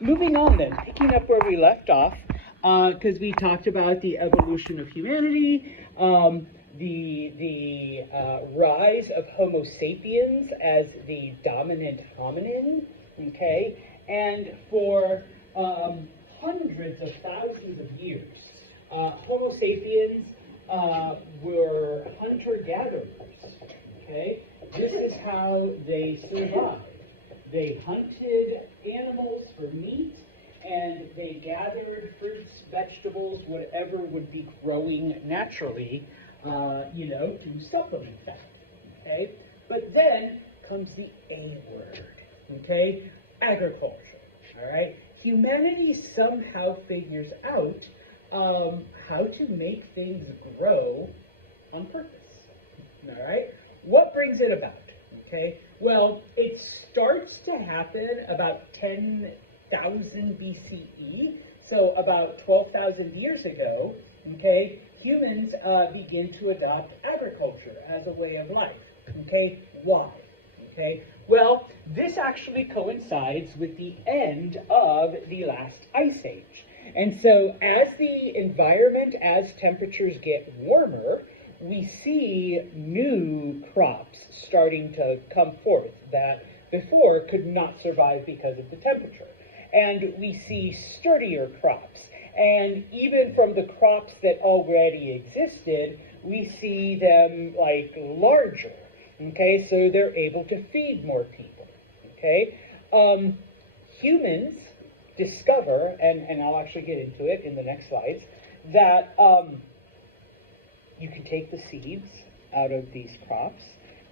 Moving on then, picking up where we left off, because we talked about the evolution of humanity, the rise of Homo sapiens as the dominant hominin, okay, and for hundreds of thousands of years, Homo sapiens were hunter-gatherers, okay? This is how they survived. They hunted animals for meat, and they gathered fruits, vegetables, whatever would be growing naturally, to supplement that, okay? But then comes the A word, okay? Agriculture, all right? Humanity somehow figures out how to make things grow on purpose, all right? What brings it about? Okay, well, it starts to happen about 10,000 BCE, so about 12,000 years ago, okay, humans begin to adopt agriculture as a way of life, okay? Why? Okay, well, this actually coincides with the end of the last ice age. And so as the environment, as temperatures get warmer, we see new crops starting to come forth that before could not survive because of the temperature. And we see sturdier crops. And even from the crops that already existed, we see them like larger. Okay, so they're able to feed more people. Okay, humans discover, and I'll actually get into it in the next slides, that you can take the seeds out of these crops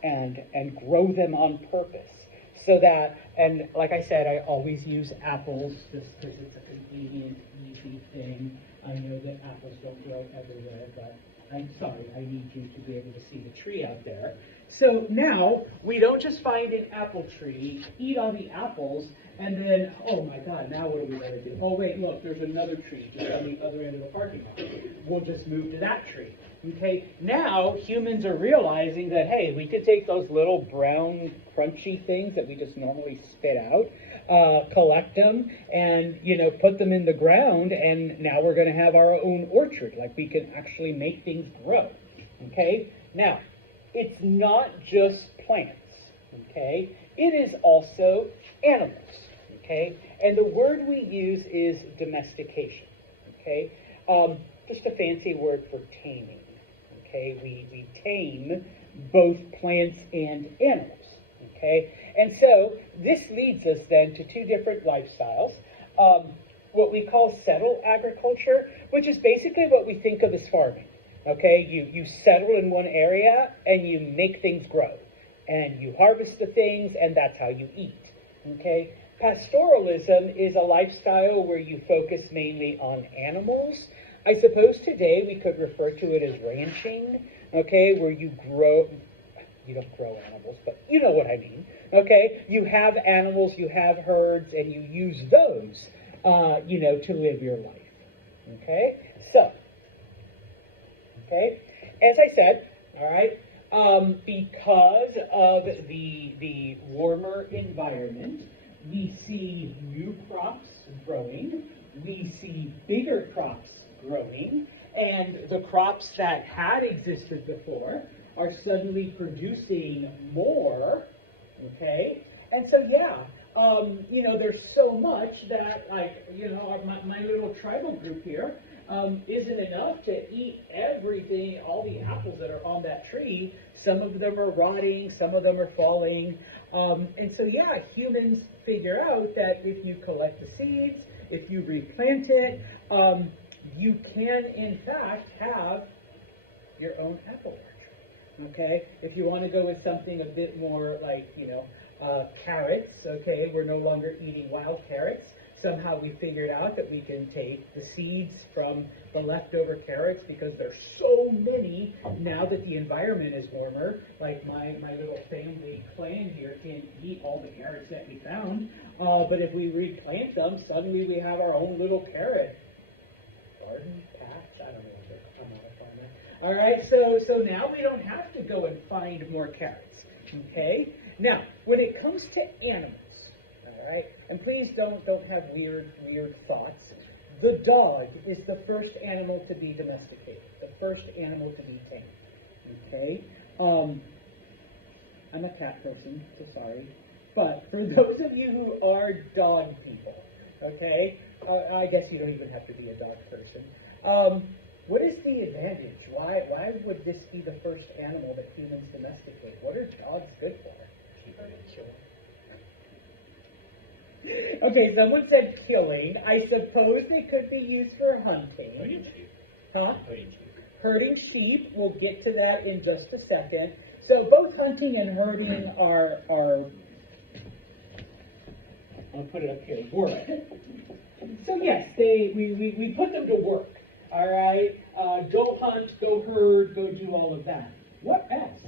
and grow them on purpose. So that, and like I said, I always use apples just because it's a convenient, easy thing. I know that apples don't grow everywhere, but I'm sorry, I need you to be able to see the tree out there. So now, we don't just find an apple tree, eat all the apples, and then, oh my God, now what are we going to do? Oh wait, look, there's another tree just on the other end of the parking lot. We'll just move to that tree. Okay, now humans are realizing that, hey, we could take those little brown, crunchy things that we just normally spit out, collect them, and, put them in the ground, and now we're going to have our own orchard. Like, we can actually make things grow. Okay, now, it's not just plants. Okay, it is also animals. Okay, and the word we use is domestication. Okay, just a fancy word for taming. Okay, we tame both plants and animals. Okay, and so this leads us then to two different lifestyles. What we call settled agriculture, which is basically what we think of as farming. Okay, you settle in one area and you make things grow, and you harvest the things, and that's how you eat. Okay, pastoralism is a lifestyle where you focus mainly on animals. I suppose today we could refer to it as ranching, okay, where you don't grow animals, but you know what I mean, okay? You have animals, you have herds, and you use those, to live your life, okay? So, okay, as I said, all right, because of the warmer environment, we see new crops growing, we see bigger crops growing, and the crops that had existed before are suddenly producing more, okay? And so, there's so much that, my little tribal group here isn't enough to eat everything, all the apples that are on that tree. Some of them are rotting, some of them are falling. And so, humans figure out that if you collect the seeds, if you replant it, you can, in fact, have your own apple orchard, okay? If you want to go with something a bit more like, carrots, okay? We're no longer eating wild carrots. Somehow we figured out that we can take the seeds from the leftover carrots, because there's so many now that the environment is warmer. Like my little family clan here can't eat all the carrots that we found, but if we replant them, suddenly we have our own little carrot garden patch. I don't know what they're, I'm not a farmer. All right, so now we don't have to go and find more carrots. Okay. Now, when it comes to animals, all right? And please don't have weird thoughts. The dog is the first animal to be domesticated, the first animal to be tamed. Okay? I'm a cat person, so sorry. But for those of you who are dog people, okay, I guess you don't even have to be a dog person. What is the advantage? Why would this be the first animal that humans domesticate? What are dogs good for? Okay, someone said killing. I suppose they could be used for hunting. Huh? Herding sheep. We'll get to that in just a second. So both hunting and herding are I'll put it up here, work. So yes, we put them to work. All right, go hunt, go herd, go do all of that. What else?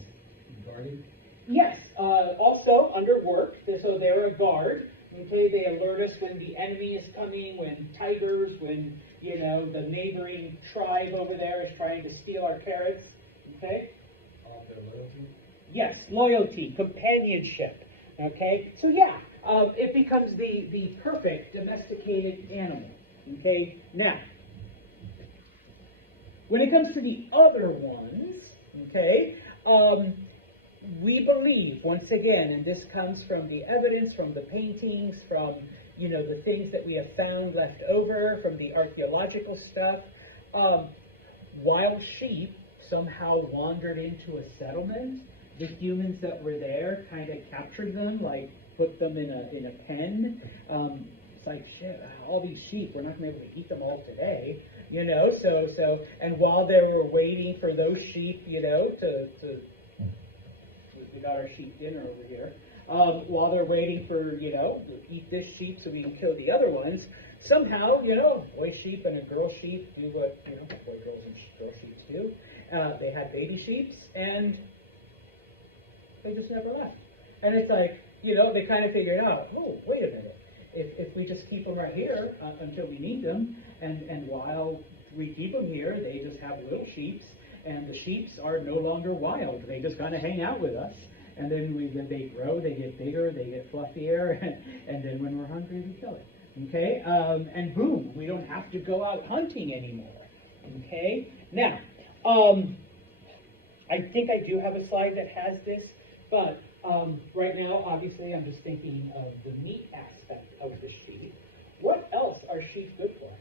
Guarding? Yes, also under work, so they're a guard. Okay, they alert us when the enemy is coming, when tigers, when, the neighboring tribe over there is trying to steal our carrots. Okay? Their loyalty? Yes, loyalty, companionship. Okay? So yeah, it becomes the perfect domesticated animal. Okay? Now, when it comes to the other ones, okay, we believe, once again, and this comes from the evidence, from the paintings, from, the things that we have found left over, from the archaeological stuff, wild sheep somehow wandered into a settlement. The humans that were there kind of captured them, like put them in a pen. It's like, shit, all these sheep, we're not going to be able to eat them all today, so, and while they were waiting for those sheep, to we got our sheep dinner over here. While they're waiting for, to eat this sheep so we can kill the other ones, somehow, a boy sheep and a girl sheep do what, boy, girls, and girl sheep do. They had baby sheeps, and they just never left. And it's like, they kind of figured out, oh, wait a minute. If we just keep them right here until we need them, and while we keep them here, they just have little sheeps, and the sheeps are no longer wild. They just kind of hang out with us. And then they grow, they get bigger, they get fluffier, and then when we're hungry, we kill it. Okay? And boom, we don't have to go out hunting anymore. Okay? Now, I think I do have a slide that has this, but right now, obviously, I'm just thinking of the meat aspect of the sheep. What else are sheep good for?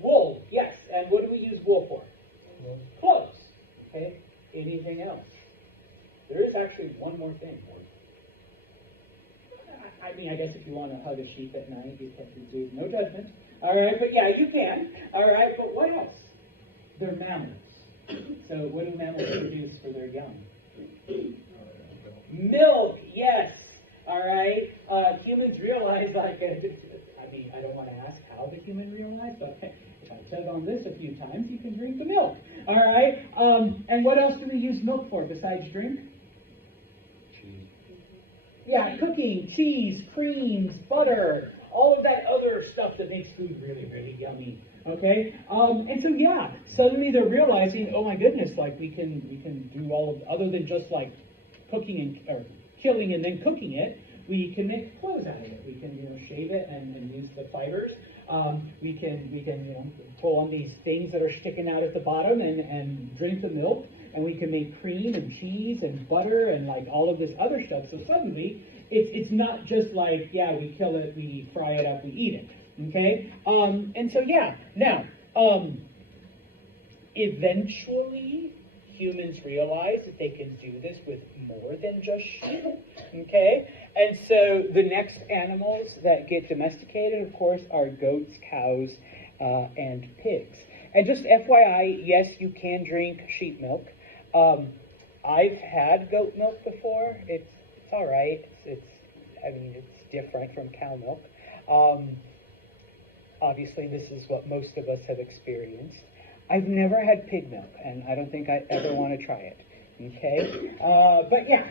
Wool, yes. And what do we use wool for? Clothes. Okay? Anything else? There is actually one more thing. I mean, I guess if you want to hug a sheep at night, you can do no judgment. All right, but yeah, you can. All right, but what else? They're mammals. So what do mammals produce for their young? Milk, yes. All right. Humans realize, I don't want to ask how the human realized, but if I tug on this a few times, you can drink the milk. All right. And what else do we use milk for besides drink? Cheese. Yeah, cooking, cheese, creams, butter, all of that other stuff that makes food really, really yummy. Okay? And so yeah, suddenly they're realizing, oh my goodness, like we can do all of, other than just like cooking or killing and then cooking it, we can make clothes out of it. We can shave it and use the fibers. We can pull on these things that are sticking out at the bottom and drink the milk, and we can make cream and cheese and butter and like all of this other stuff. So suddenly it's not just like, yeah, we kill it, we fry it up, we eat it. Okay? And so yeah, now eventually humans realize that they can do this with more than just sheep. Okay? And so the next animals that get domesticated, of course, are goats, cows, and pigs. And just FYI, yes, you can drink sheep milk. I've had goat milk before. It's all right. It's different from cow milk. Obviously, this is what most of us have experienced. I've never had pig milk, and I don't think I ever want to try it. Okay? But yeah.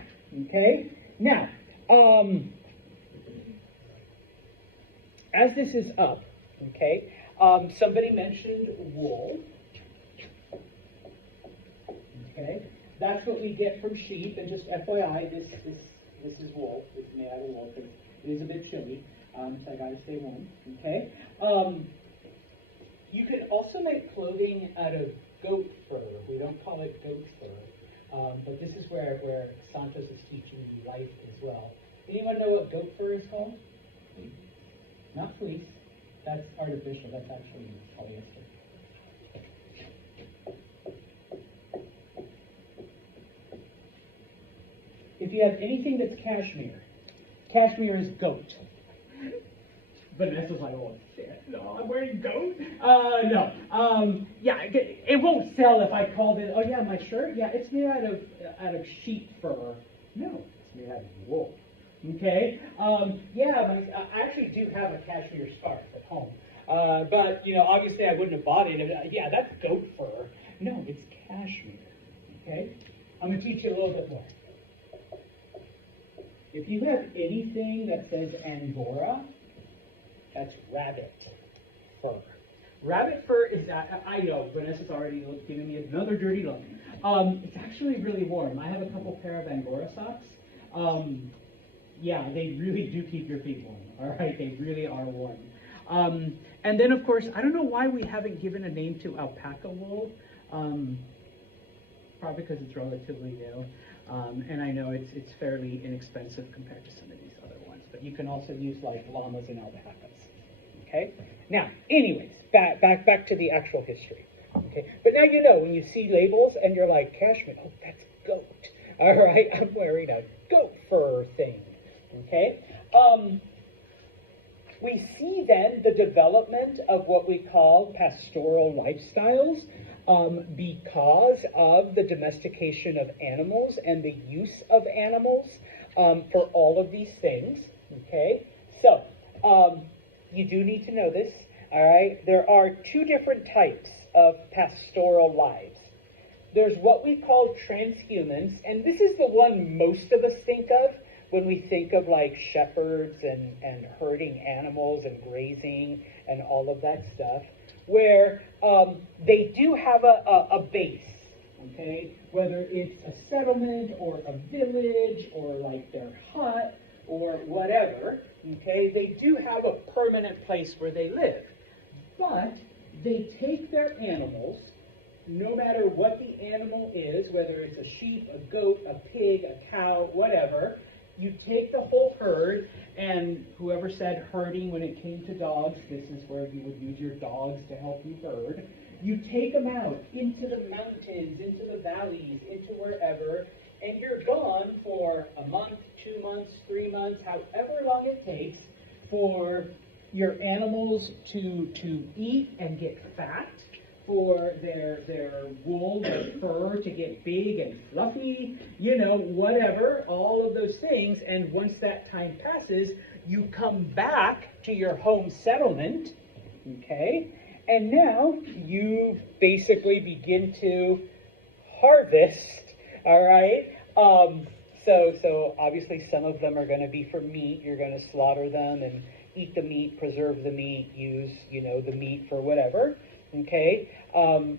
Okay? Now, as this is up, okay, somebody mentioned wool. Okay? That's what we get from sheep, and just FYI, this is wool. It's made out of wool. It is a bit chilly, so I gotta stay warm, okay? You can also make clothing out of goat fur. We don't call it goat fur, but this is where Santos is teaching you life as well. Anyone know what goat fur is called? Not fleece. That's artificial. That's actually polyester. If you have anything that's cashmere, cashmere is goat. Vanessa's like, oh shit, no, I'm wearing goat? No. Yeah, it won't sell if I called it, oh yeah, my shirt? Yeah, it's made out of sheep fur. No, it's made out of wool. Okay? Yeah, I actually do have a cashmere scarf at home. But, you know, obviously I wouldn't have bought it. Yeah, that's goat fur. No, it's cashmere. Okay? I'm going to teach you a little bit more. If you have anything that says Angora, that's rabbit fur. Rabbit fur is, I know, Vanessa's already giving me another dirty look. It's actually really warm. I have a couple pair of Angora socks. Yeah, they really do keep your feet warm, all right? They really are warm. And then, of course, I don't know why we haven't given a name to alpaca wool. Probably because it's relatively new. And I know it's fairly inexpensive compared to some of these other ones. But you can also use, like, llamas and alpacas, okay? Now, anyways, back to the actual history, okay? But now you know, when you see labels and you're like, cashmere, oh, that's goat. All right, I'm wearing a goat fur thing. Okay, we see then the development of what we call pastoral lifestyles because of the domestication of animals and the use of animals for all of these things. Okay, so you do need to know this. All right, there are two different types of pastoral lives. There's what we call transhumans, and this is the one most of us think of when we think of like shepherds and herding animals and grazing and all of that stuff, where they do have a base, okay? Whether it's a settlement or a village or like their hut or whatever, okay? They do have a permanent place where they live. But they take their animals, no matter what the animal is, whether it's a sheep, a goat, a pig, a cow, whatever, you take the whole herd, and whoever said herding when it came to dogs, this is where you would use your dogs to help you herd. You take them out into the mountains, into the valleys, into wherever, and you're gone for a month, 2 months, 3 months, however long it takes for your animals to eat and get fat, for their wool, their fur to get big and fluffy, you know, whatever, all of those things. And once that time passes, you come back to your home settlement, okay? And now you basically begin to harvest, all right? So obviously some of them are going to be for meat. You're going to slaughter them and eat the meat, preserve the meat, use, you know, the meat for whatever. Okay,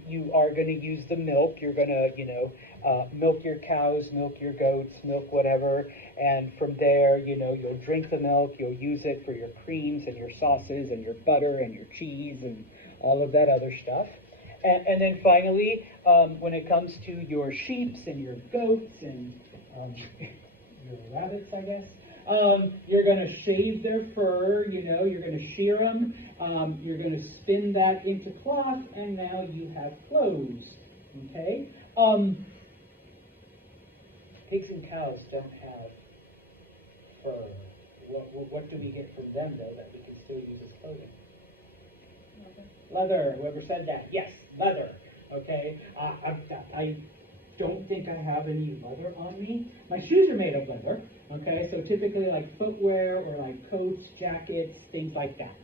you are going to use the milk. You're going to, you know, milk your cows, milk your goats, milk whatever. And from there, you know, you'll drink the milk. You'll use it for your creams and your sauces and your butter and your cheese and all of that other stuff. And then finally, when it comes to your sheeps and your goats and your rabbits, I guess, you're going to shave their fur, you know, you're going to shear them, you're going to spin that into cloth, and now you have clothes, okay? Pigs and cows don't have fur. What do we get from them, though, that we can still use as clothing? Leather. Whoever said that? Yes, leather, okay? I don't think I have any leather on me. My shoes are made of leather, okay? So typically like footwear or like coats, jackets, things like that,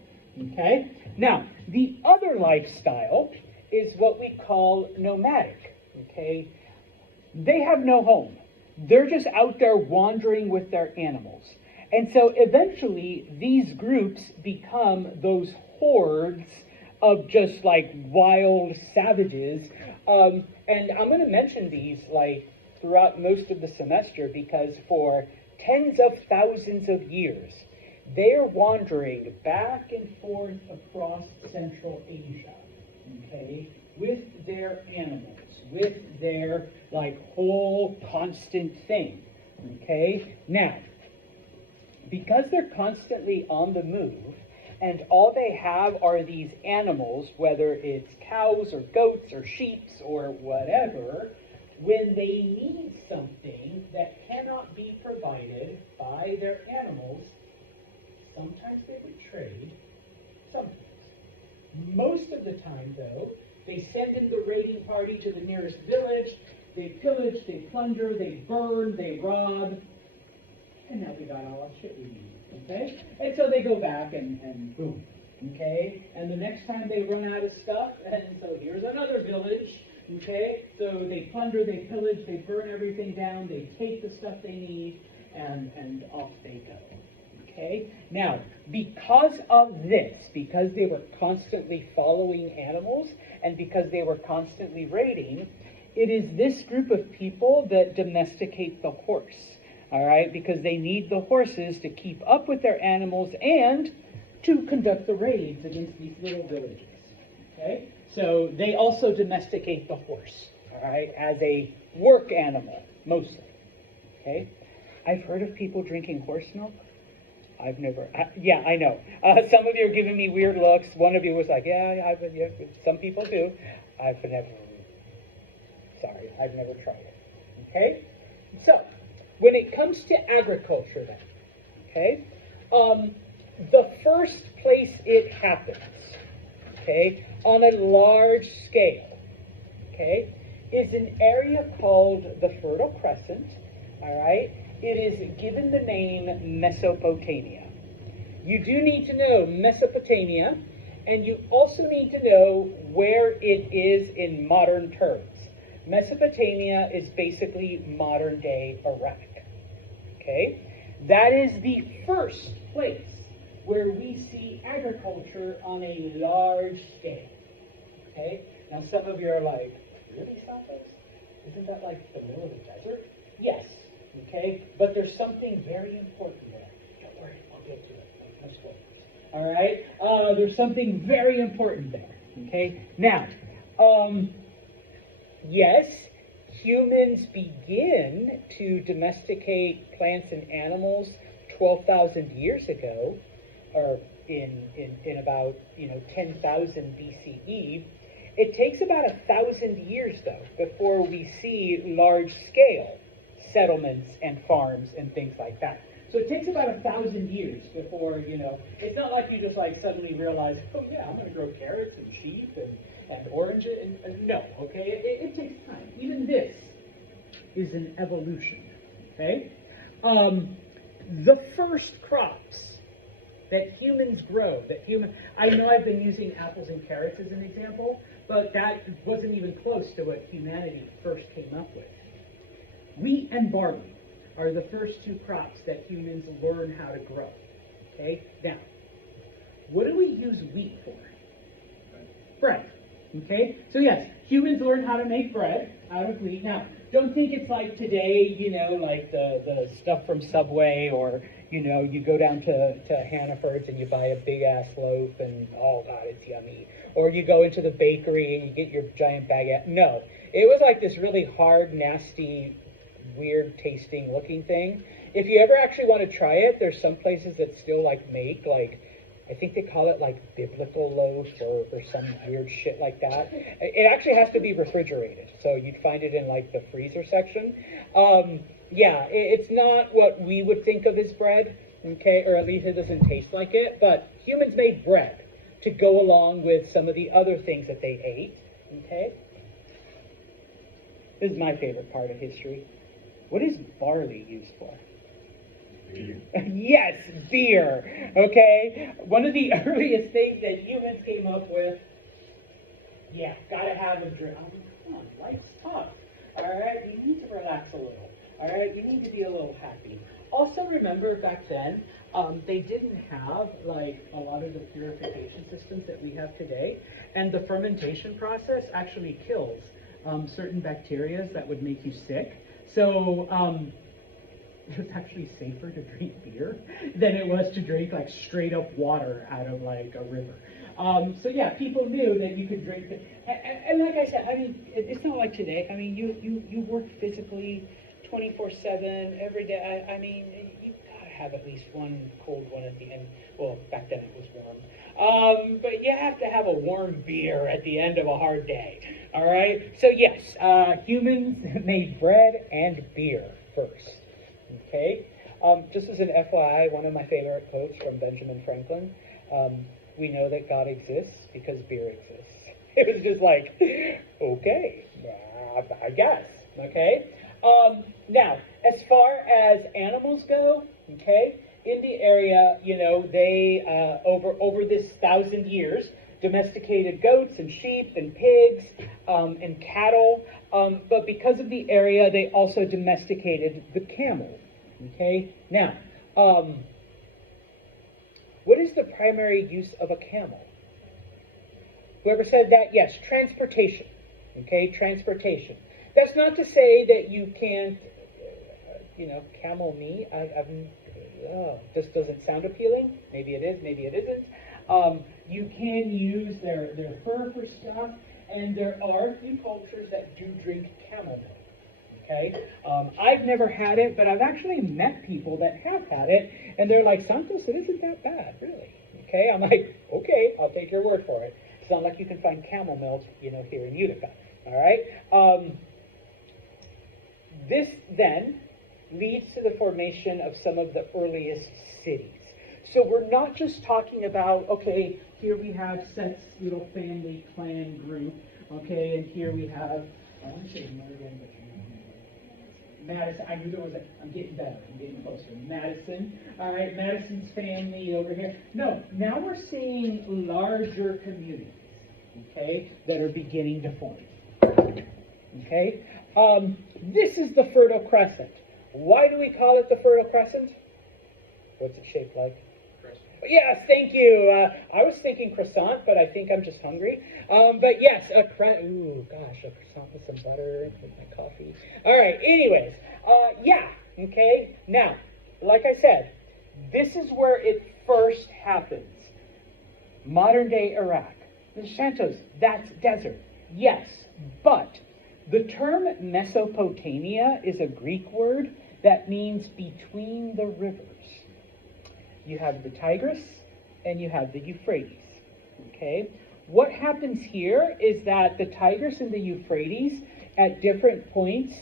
okay? Now, the other lifestyle is what we call nomadic, okay? They have no home. They're just out there wandering with their animals. And so eventually these groups become those hordes of just like wild savages. And I'm going to mention these like throughout most of the semester because for tens of thousands of years, They're wandering back and forth across Central Asia, okay, with their animals, with their, like, whole constant thing, okay? Now, because they're constantly on the move, and all they have are these animals, whether it's cows or goats or sheep or whatever, when they need something that cannot be provided by their animals, sometimes they would trade, sometimes. Most of the time, though, they send in the raiding party to the nearest village, they pillage, they plunder, they burn, they rob, and now we got all the shit we need, okay? And so they go back and boom, okay? And the next time they run out of stuff, and so here's another village, okay? So they plunder, they pillage, they burn everything down, they take the stuff they need, and off they go, okay? Now, because of this, because they were constantly following animals, and because they were constantly raiding, it is this group of people that domesticate the horse. All right, because they need the horses to keep up with their animals and to conduct the raids against these little villages. Okay, so they also domesticate the horse, all right, as a work animal, mostly. Okay, I've heard of people drinking horse milk. I've never, yeah, I know. Some of you are giving me weird looks. One of you was like, yeah, some people do. I've never tried it. Okay, so when it comes to agriculture then, okay, the first place it happens, okay, on a large scale, okay, is an area called the Fertile Crescent, all right? It is given the name Mesopotamia. You do need to know Mesopotamia, and you also need to know where it is in modern terms. Mesopotamia is basically modern-day Iraq. Okay? That is the first place where we see agriculture on a large scale. Okay? Now some of you are like, really, Santos? Isn't that like the middle of the desert? Yes. Okay? But there's something very important there. Don't worry, I'll get to it. No spoilers. All right? There's something very important there. Okay? Now, yes, humans begin to domesticate plants and animals 12,000 years ago, or in about 10,000 BCE. It takes about 1,000 years though before we see large-scale settlements and farms and things like that. So it takes about 1,000 years before it's not like you just like suddenly realize, oh yeah, I'm going to grow carrots and sheep and oranges. And no, okay, it takes time. Even this is an evolution, okay? The first crops that humans grow, I know I've been using apples and carrots as an example, but that wasn't even close to what humanity first came up with. Wheat and barley are the first two crops that humans learn how to grow, okay? Now, what do we use wheat for? Bread. Okay, so yes, humans learn how to make bread out of wheat. Now, don't think it's like today, like the stuff from Subway, or you go down to Hannaford's and you buy a big ass loaf and oh god, it's yummy. Or you go into the bakery and you get your giant baguette. No, it was like this really hard, nasty, weird tasting looking thing. If you ever actually want to try it, there's some places that still make I think they call it like biblical loaf or some weird shit like that. It actually has to be refrigerated, so you'd find it in like the freezer section. Yeah, it's not what we would think of as bread, okay, or at least it doesn't taste like it, but humans made bread to go along with some of the other things that they ate, okay? This is my favorite part of history. What is barley used for? Beer. Yes, beer. Okay? One of the earliest things that humans came up with, yeah, gotta have a drink. Oh, come on, life's tough. Alright? You need to relax a little. Alright? You need to be a little happy. Also remember back then, they didn't have like a lot of the purification systems that we have today. And the fermentation process actually kills certain bacteria that would make you sick. So, it was actually safer to drink beer than it was to drink like straight up water out of like a river. So yeah, people knew that you could drink it. And like I said, I mean, it's not like today. I mean, you work physically 24/7 every day. I mean, you gotta have at least one cold one at the end. Well, back then it was warm. But you have to have a warm beer at the end of a hard day. All right. So yes, humans made bread and beer first. Okay. Just as an FYI, one of my favorite quotes from Benjamin Franklin. We know that God exists because beer exists. It was just like, okay, I guess, okay? Now, as far as animals go, okay, in the area, you know, they, over this 1,000 years, domesticated goats and sheep and pigs and cattle, but because of the area, they also domesticated the camel, okay? Now, what is the primary use of a camel? Whoever said that, yes, transportation. Okay, transportation. That's not to say that you can't, camel me. This doesn't sound appealing. Maybe it is, maybe it isn't. You can use their fur for stuff, and there are a few cultures that do drink camel milk. Okay, I've never had it, but I've actually met people that have had it, and they're like, Santos, it isn't that bad, really. Okay, I'm like, okay, I'll take your word for it. It's not like you can find camel milk, here in Utica. All right. This then leads to the formation of some of the earliest cities. So we're not just talking about, okay, here we have Seth's little family clan group, okay, and here we have, I want to say Madison, I knew there was I'm getting better, I'm getting closer. Madison, all right, Madison's family over here. No, now we're seeing larger communities, okay, that are beginning to form. Okay, this is the Fertile Crescent. Why do we call it the Fertile Crescent? What's it shaped like? Crescent. Yes, thank you. I was thinking croissant, but I think I'm just hungry. But yes, a croissant with some butter with my coffee. All right, anyways, okay. Now, like I said, this is where it first happens. Modern day Iraq. The Santos, that's desert. Yes, but the term Mesopotamia is a Greek word that means between the rivers. You have the Tigris and you have the Euphrates. Okay? What happens here is that the Tigris and the Euphrates, at different points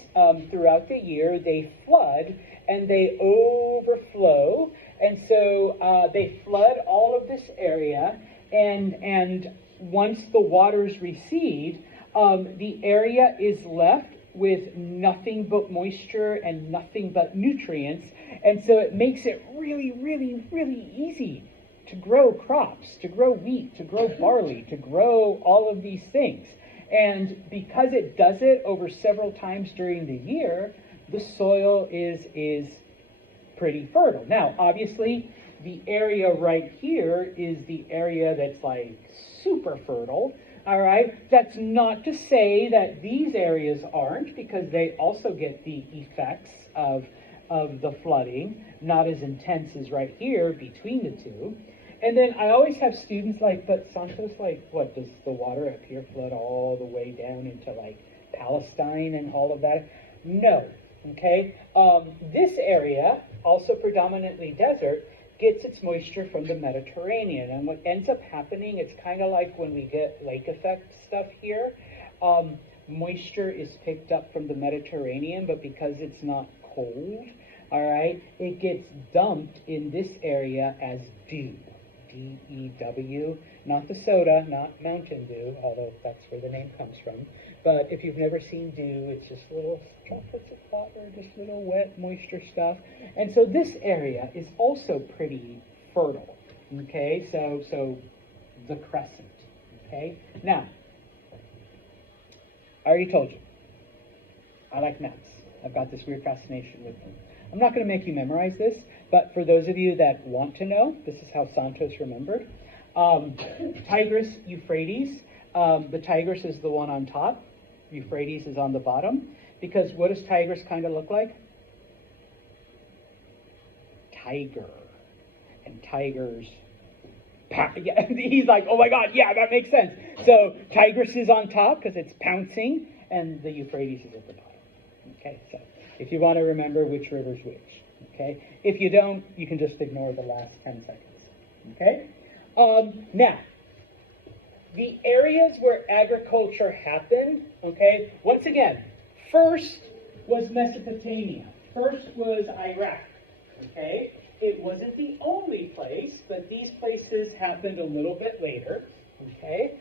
throughout the year, they flood and they overflow. And so they flood all of this area. And once the waters recede, the area is left with nothing but moisture and nothing but nutrients. And so it makes it really, really, really easy to grow crops, to grow wheat, to grow barley, to grow all of these things. And because it does it over several times during the year, the soil is pretty fertile. Now, obviously, the area right here is the area that's like super fertile. All right, that's not to say that these areas aren't, because they also get the effects of the flooding, not as intense as right here between the two. And then I always have students like, but Santos, like, what, does the water up here flood all the way down into like Palestine and all of that? No, okay. This area, also predominantly desert, gets its moisture from the Mediterranean. And what ends up happening, it's kind of like when we get lake effect stuff here. Moisture is picked up from the Mediterranean, but because it's not cold, all right, it gets dumped in this area as dew. D-E-W, not the soda, not Mountain Dew, although that's where the name comes from. But if you've never seen dew, it's just little droplets of water, just little wet moisture stuff. And so this area is also pretty fertile, okay? So the crescent, okay? Now, I already told you, I like maps. I've got this weird fascination with them. I'm not going to make you memorize this, but for those of you that want to know, this is how Santos remembered. Tigris, Euphrates. The Tigris is the one on top. Euphrates is on the bottom. Because what does Tigris kind of look like? tiger. And tigers, yeah, he's like, oh my God, yeah, that makes sense. So Tigris is on top because it's pouncing, and the Euphrates is at the bottom. Okay, so if you want to remember which river's which, okay? If you don't, you can just ignore the last 10 seconds, okay? Now, the areas where agriculture happened, okay, once again, first was Mesopotamia. First was Iraq, okay? It wasn't the only place, but these places happened a little bit later, okay?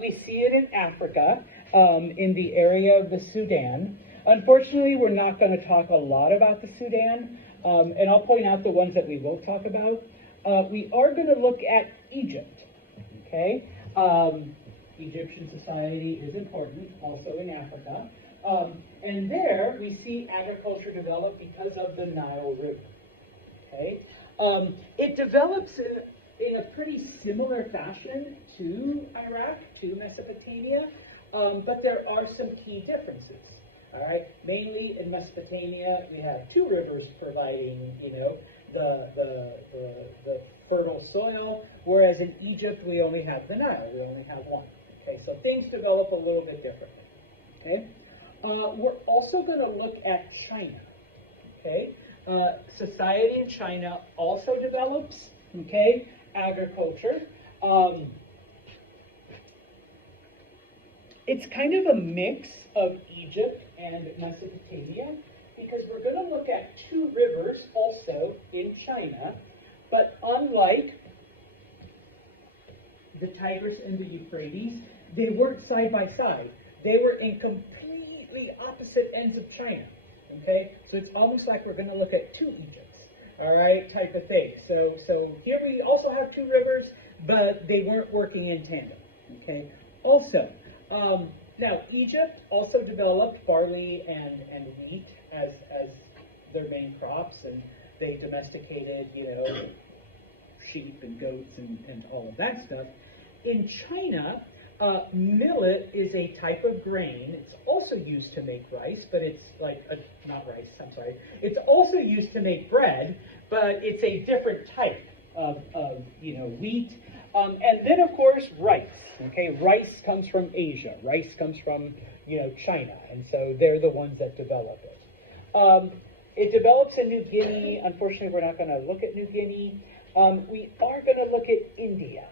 We see it in Africa, in the area of the Sudan. Unfortunately, we're not going to talk a lot about the Sudan, and I'll point out the ones that we will talk about. We are going to look at Egypt, okay? Egyptian society is important, also in Africa. And there we see agriculture develop because of the Nile River. Okay? It develops in a pretty similar fashion to Iraq, to Mesopotamia, but there are some key differences. All right, mainly in Mesopotamia, we have two rivers providing, the fertile soil, whereas in Egypt we only have the Nile. We only have one. Okay, so things develop a little bit differently. Okay, we're also going to look at China. Okay, society in China also develops. Okay, agriculture. It's kind of a mix of Egypt and Mesopotamia because we're going to look at two rivers also in China, but unlike the Tigris and the Euphrates, they weren't side by side. They were in completely opposite ends of China. Okay, so it's almost like we're going to look at two Egypts, all right, type of thing. So here we also have two rivers, but they weren't working in tandem. Okay, also. Now, Egypt also developed barley and wheat as their main crops, and they domesticated, sheep and goats and all of that stuff. In China, millet is a type of grain. It's also used to make rice, but it's not rice, I'm sorry. It's also used to make bread, but it's a different type of wheat. And then, of course, rice. Okay, rice comes from Asia. Rice comes from, China, and so they're the ones that develop it. It develops in New Guinea. Unfortunately, we're not going to look at New Guinea. We are going to look at India.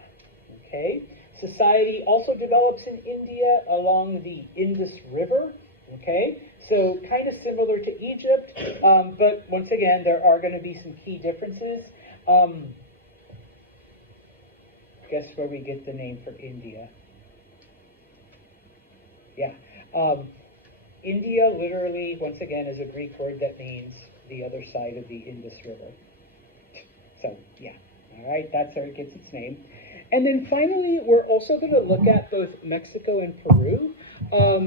Okay, society also develops in India along the Indus River. Okay, so kind of similar to Egypt, but once again, there are going to be some key differences. Guess where we get the name for India? Yeah. India literally, once again, is a Greek word that means the other side of the Indus River. So, yeah. All right, that's where it gets its name. And then finally, we're also going to look at both Mexico and Peru,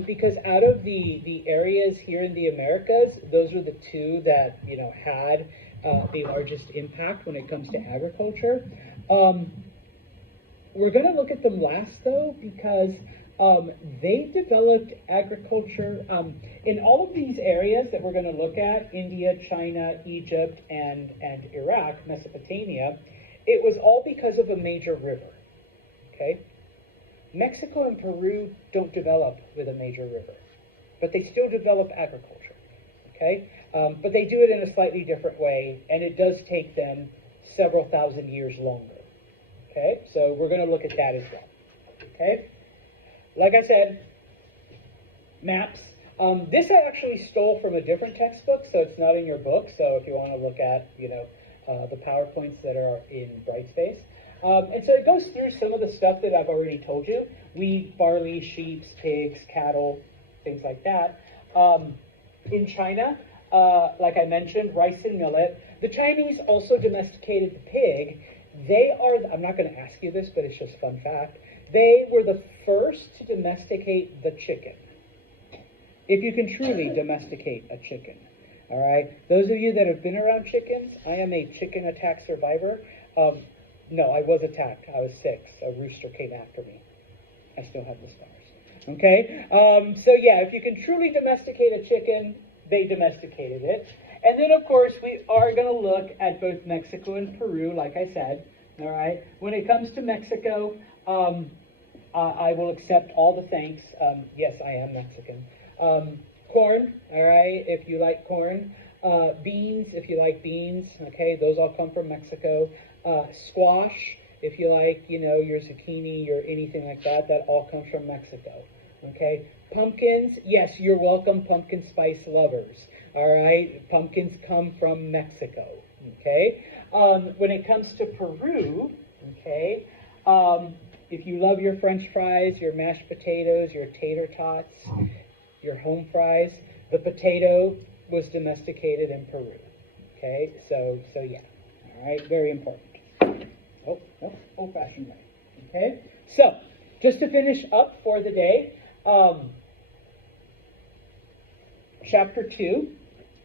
because out of the areas here in the Americas, those are the two that, had the largest impact when it comes to agriculture. We're going to look at them last, though, because they developed agriculture in all of these areas that we're going to look at, India, China, Egypt, and Iraq, Mesopotamia. It was all because of a major river, okay? Mexico and Peru don't develop with a major river, but they still develop agriculture, okay? But they do it in a slightly different way, and it does take them several thousand years longer. Okay, so we're going to look at that as well. Okay, like I said, maps. This I actually stole from a different textbook, so it's not in your book. So if you want to look at, the PowerPoints that are in Brightspace. And so it goes through some of the stuff that I've already told you. Wheat, barley, sheep, pigs, cattle, things like that. In China, like I mentioned, rice and millet. The Chinese also domesticated the pig. They are, I'm not going to ask you this, but it's just a fun fact. They were the first to domesticate the chicken. If you can truly domesticate a chicken. All right? Those of you that have been around chickens, I am a chicken attack survivor. No, I was attacked. I was 6. A rooster came after me. I still have the scars. Okay? So yeah, if you can truly domesticate a chicken, they domesticated it. And then, of course, we are going to look at both Mexico and Peru, like I said. All right. When it comes to Mexico, I will accept all the thanks. Yes, I am Mexican. Corn, all right, if you like corn. Beans, if you like beans. Okay, those all come from Mexico. Squash, if you like, your zucchini or anything like that, that all comes from Mexico. Okay. Pumpkins, yes, you're welcome, pumpkin spice lovers. All right, pumpkins come from Mexico. Okay. When it comes to Peru, okay, if you love your French fries, your mashed potatoes, your tater tots, your home fries, the potato was domesticated in Peru. Okay, so yeah. All right, very important. Old-fashioned way. Okay, so just to finish up for the day, chapter 2,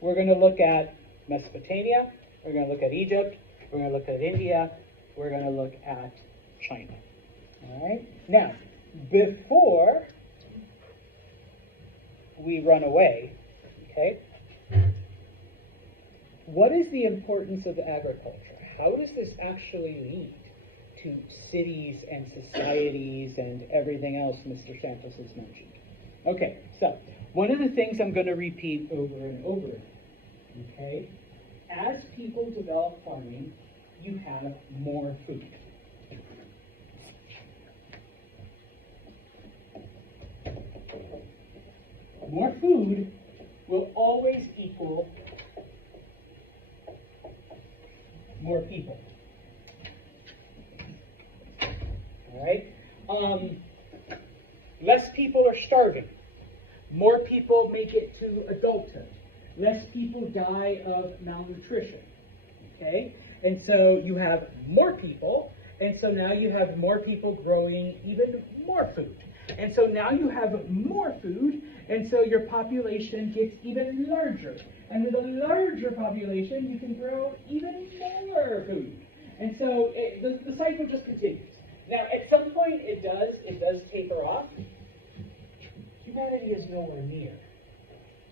we're going to look at Mesopotamia, we're going to look at Egypt, we're going to look at India, we're going to look at China. All right, now, before we run away, okay, what is the importance of agriculture? How does this actually lead to cities and societies and everything else Mr. Santos has mentioned? Okay, so one of the things I'm going to repeat over and over again, okay, as people develop farming, you have more food. More food will always equal more people. All right? Less people are starving. More people make it to adulthood. Less people die of malnutrition. Okay? And so you have more people, and so now you have more people growing even more food. And so now you have more food, and so your population gets even larger. And with a larger population, you can grow even more food. And so the cycle just continues. Now, at some point, it does taper off. Humanity is nowhere near.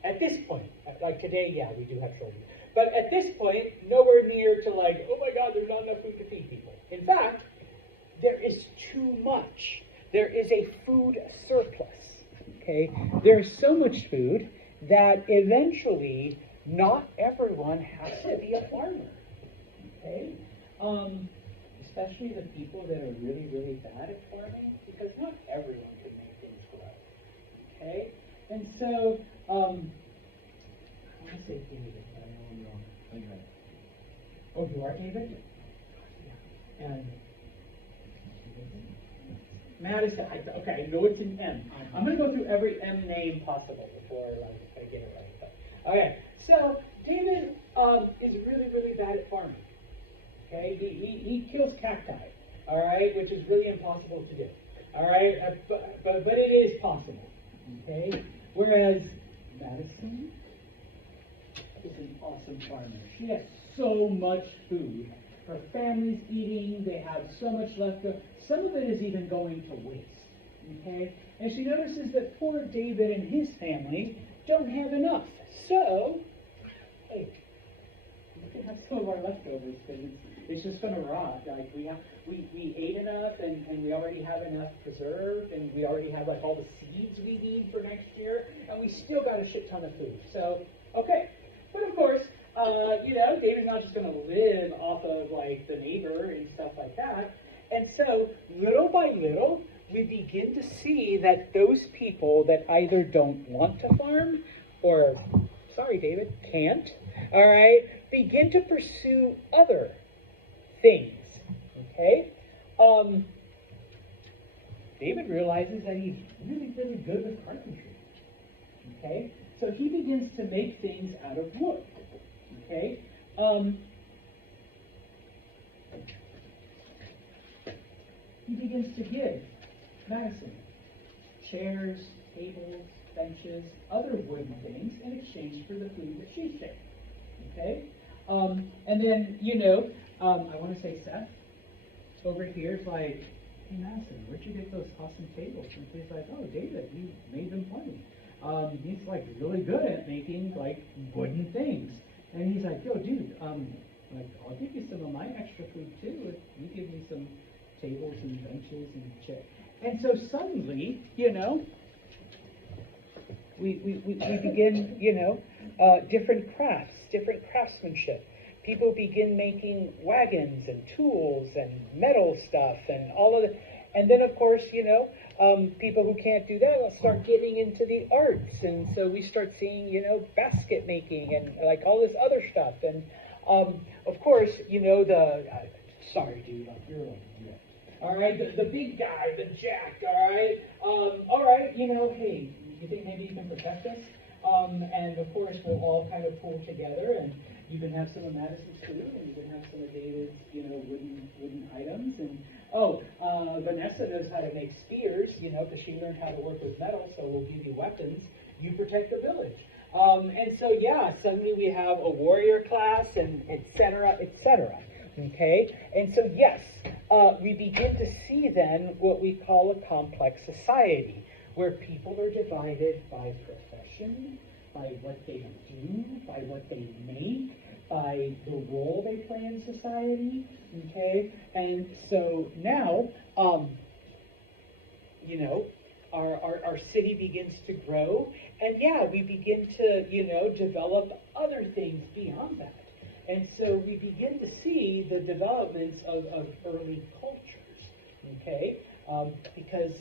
At this point, like today, yeah, we do have children. But at this point, nowhere near to like, oh my God, there's not enough food to feed people. In fact, there is too much. There is a food surplus. Okay? There's so much food that eventually not everyone has to be a farmer. Okay? Especially the people that are really, really bad at farming, because not everyone can make things grow. Okay? And so, I want to say David, but I know I'm wrong. Okay. Oh, you are David? Yeah. And Madison, okay, I know it's an M. I'm going to go through every M name possible before I get it right. But, okay, so David is really, really bad at farming. Okay, he kills cacti, all right, which is really impossible to do. All right, but it is possible. Okay, whereas Madison is an awesome farmer. She has so much food. Her family's eating. They have so much left over. Some of it is even going to waste. Okay, and she notices that poor David and his family don't have enough. So, hey, we can have some of our leftovers because it's just going to rot. Like we ate enough, and we already have enough preserved, and we already have like all the seeds we need for next year, and we still got a shit ton of food. So, okay, but of course, David's not just going to live off of like the neighbor and stuff like that. And so, little by little, we begin to see that those people that either don't want to farm or, sorry, David, can't, all right, begin to pursue other things, okay? David realizes that he's really, really good with carpentry, okay? So he begins to make things out of wood, okay? He begins to give Madison chairs, tables, benches, other wooden things in exchange for the food that she's sharing. Okay? And then, I want to say Seth over here is like, hey Madison, where'd you get those awesome tables? And he's like, oh, David, you made them for me. He's like really good at making like wooden things. And he's like, yo, dude, like, I'll give you some of my extra food too if you give me some tables and benches and chairs. And so suddenly, we begin, different crafts, different craftsmanship. People begin making wagons and tools and metal stuff and all of it. And then, of course, people who can't do that will start getting into the arts. And so we start seeing, basket making and like all this other stuff. And, of course, sorry, dude, you're like, yeah. All right, the big guy, the Jack, all right? Hey, you think maybe you can protect us? And of course, we'll all kind of pull together, and you can have some of Madison's food, and you can have some of David's, wooden items. And Vanessa knows how to make spears, because she learned how to work with metal. So we'll give you weapons. You protect the village. And so suddenly we have a warrior class, and et cetera, et cetera. Okay, and so yes, we begin to see then what we call a complex society, where people are divided by profession, by what they do, by what they make, by the role they play in society. Okay, and so now, our city begins to grow, and we begin to, develop other things beyond that. And so we begin to see the developments of early cultures, okay? Because,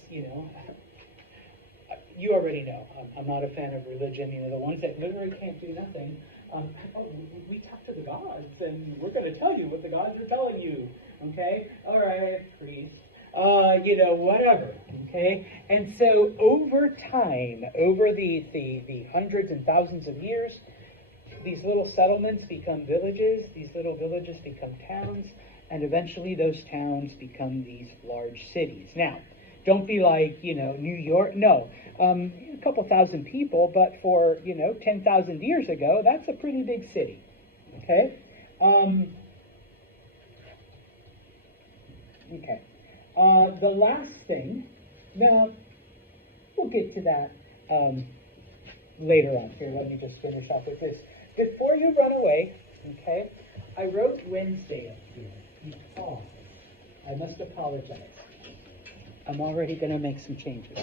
you already know, I'm not a fan of religion. The ones that literally can't do nothing, we talk to the gods, and we're going to tell you what the gods are telling you, okay? All right, priest, whatever, okay? And so over time, over the hundreds and thousands of years, these little settlements become villages, these little villages become towns, and eventually those towns become these large cities. Now, don't be like, New York. No, a couple thousand people, but for, 10,000 years ago, that's a pretty big city, okay? Okay. The last thing, now, we'll get to that later on. Here, let me just finish up with this. Before you run away, okay, I wrote Wednesday up here. I must apologize. I'm already going to make some changes.